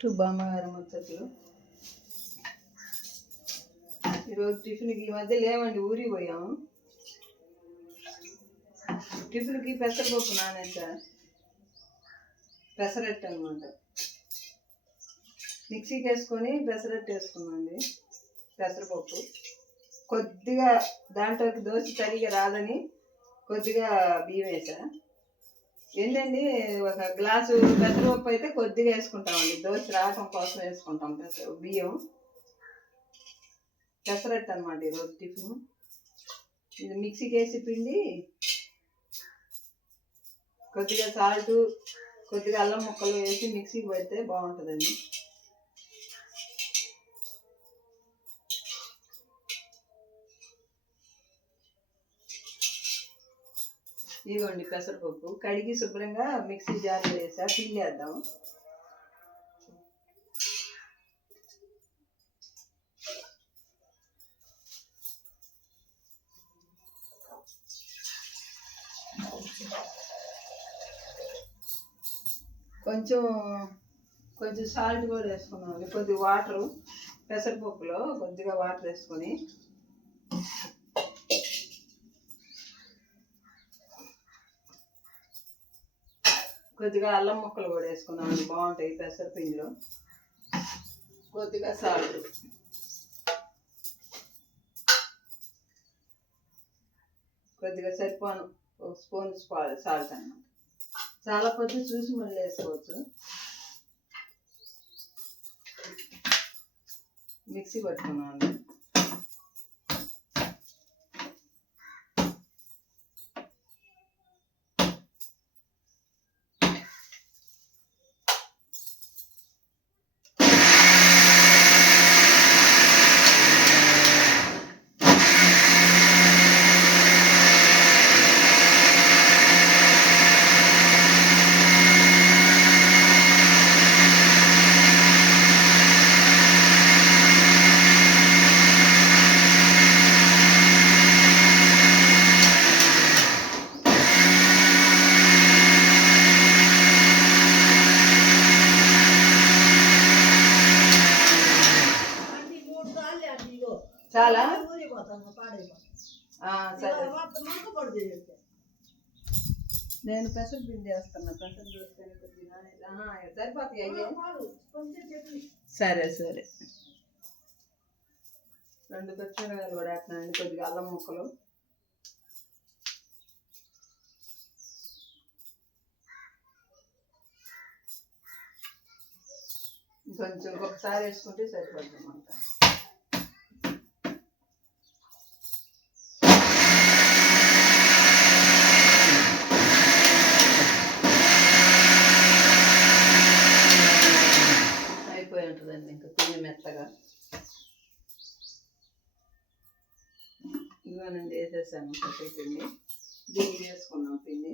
To బామ్మగారు ముచ్చట్లు. ఈరోజు టిఫిన్కి ఈ మధ్య లేవండి ఊరికి పోయాము టిఫిన్కి పెసరపప్పు నానేసా. పెసరట్టు అనమాట మిక్సీకి వేసుకొని పెసరట్టు వేసుకున్నాండి పెసరపప్పు. కొద్దిగా దాంట్లోకి దోశ సరిగా రాదని కొద్దిగా బియ్యం వేసా. ఏంటండి ఒక గ్లాసు పెసరపప్పు అయితే కొద్దిగా వేసుకుంటామండి. దోశ రావటం కోసం వేసుకుంటాం. పెసర బియ్యం. పెసరట్టు అనమాట ఈరోజు టిఫిన్. ఇది మిక్సీకి వేసి పిండి కొద్దిగా సాల్ట్ కొద్దిగా అల్లం ముక్కలు వేసి మిక్సీకి పెడితే బాగుంటుందండి. ఇదిగోండి పెసరపప్పు. కడిగి శుభ్రంగా మిక్సీ జార్లో వేసా పిండేద్దాం. కొంచెం కొంచెం సాల్ట్ కూడా వేసుకున్నాం కొద్దిగా వాటరు పెసరపప్పులో కొద్దిగా వాటర్ వేసుకొని కొద్దిగా అల్లం ముక్కలు కూడా వేసుకున్నామండి. బాగుంటాయి పెసరపిండిలో కొద్దిగా సాల్ట్. కొద్దిగా సరిపోను. ఒక స్పూన్ సాల్ట్ అన్నమాట. చాలా కొద్ది చూసి మళ్ళీ వేసుకోవచ్చు. మిక్సీ పట్టుకున్నాను నేను పెసర పిండి వేస్తున్నా పెసర సరిపోతాయి సరే సరే. రెండు పచ్చిమిరకాయలు కూడా వేస్తున్నానండి కొద్దిగా అల్లం ముక్కలు. కొంచెం ఒకసారి వేసుకుంటే సరిపోద్ది అన్నమాట అయిపోయి ఉంటుందండి ఇంకా పిండి మెత్తగా ముందుగా నేను వేసేసాను పెసర పిండి. దీన్ని వేసుకున్నాం పిండి.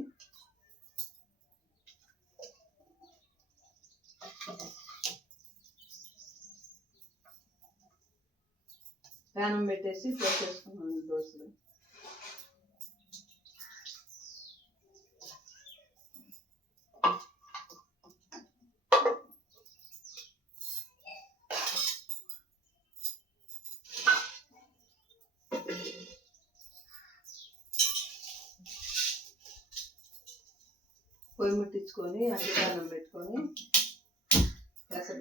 ప్యానం పెట్టేసి పోసేసుకున్నాను దోశలు. పొయ్యి ముట్టించుకొని అడ్డకాలం పెట్టుకొని పెసర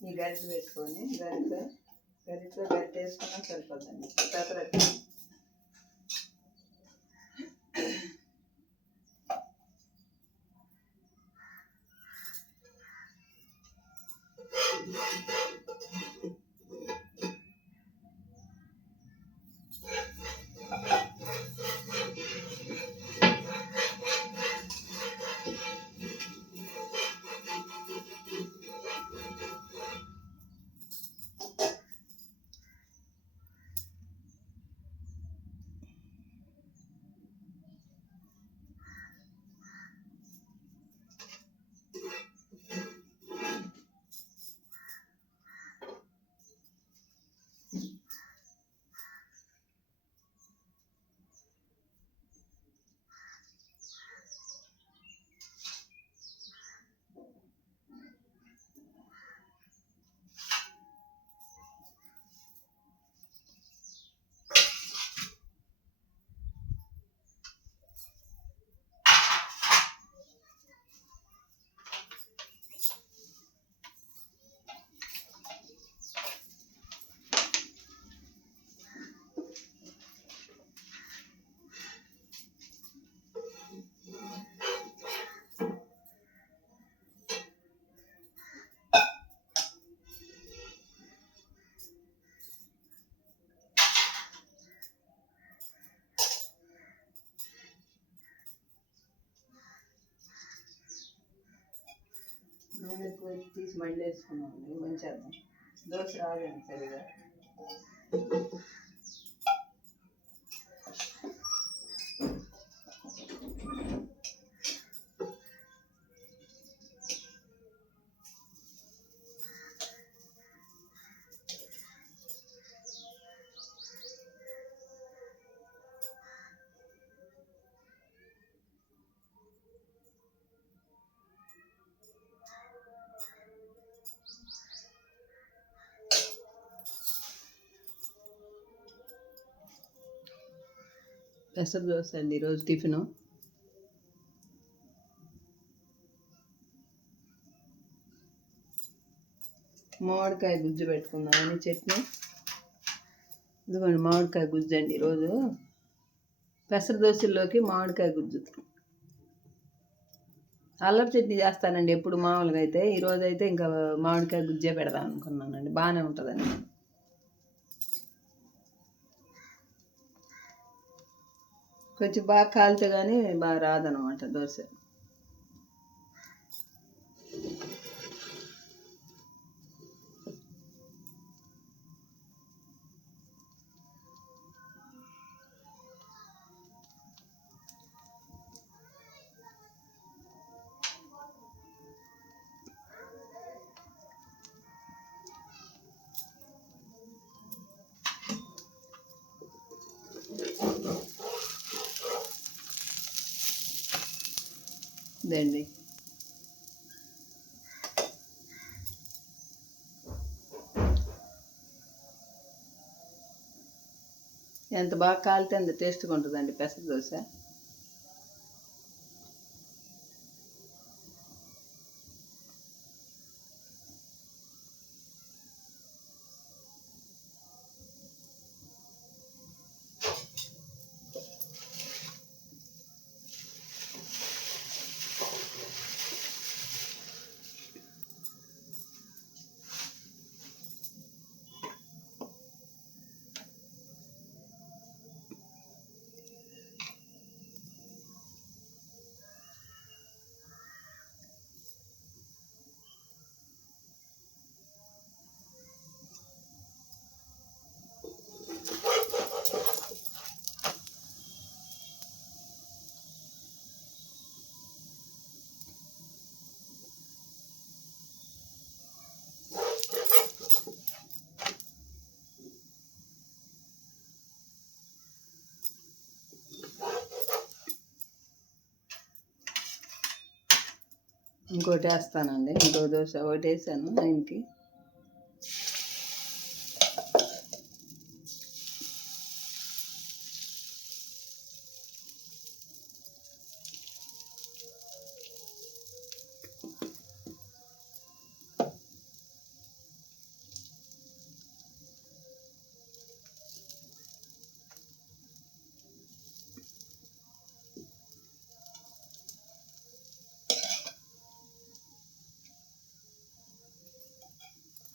ఈ గరిట పెట్టుకొని గరిట గరిటె గరిట వేసుకున్నాం సరిపోతుంది పెసరట్టు కొంచెం తీసి మళ్ళీ వేసుకున్నామండి మంచేద్దాం దోశ రాదండి సరిగా పెసర దోశ అండి ఈరోజు టిఫిను. మామిడికాయ గుజ్జు పెట్టుకుందామని చట్నీ. ఇదిగోండి మామిడికాయ గుజ్జు అండి ఈరోజు. పెసర దోశల్లోకి మామిడికాయ గుజ్జు. అల్లరి చట్నీ చేస్తానండి ఎప్పుడు మామూలుగా అయితే. ఈరోజు అయితే ఇంకా మామిడికాయ గుజ్జే పెడదాం అనుకున్నానండి. బాగానే ఉంటుందండి. కొంచెం బాగా కాలితే కానీ బాగా రాదనమాట దోశ. ఇదండి ఎంత బాగా కాలితే అంత టేస్ట్గా ఉంటుందండి పెసర దోశ? ఇంకోటి వేస్తానండి. ఇంకో దోశ ఒకటి వేసాను ఆయనకి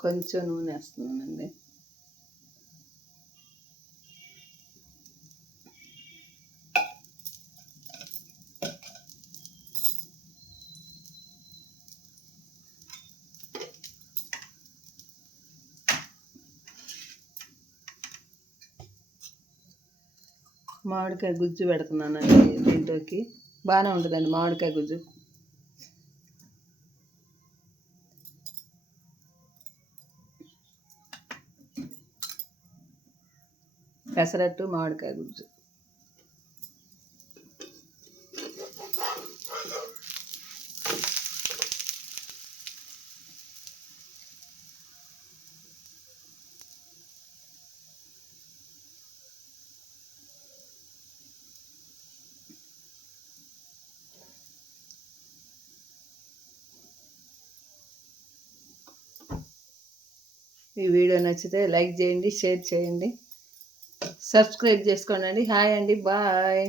కొంచెం నూనె వేస్తున్నానండి. మామిడికాయ గుజ్జు పెడుతున్నానండి దీంట్లోకి. బాగానే ఉంటుందండి మామిడికాయ గుజ్జు. పెసరట్టు మామిడికాయ గుజ్జు. ఈ వీడియో నచ్చితే లైక్ చేయండి షేర్ చేయండి. సబ్స్క్రైబ్ చేసుకోండి హాయ్ అండి. బాయ్.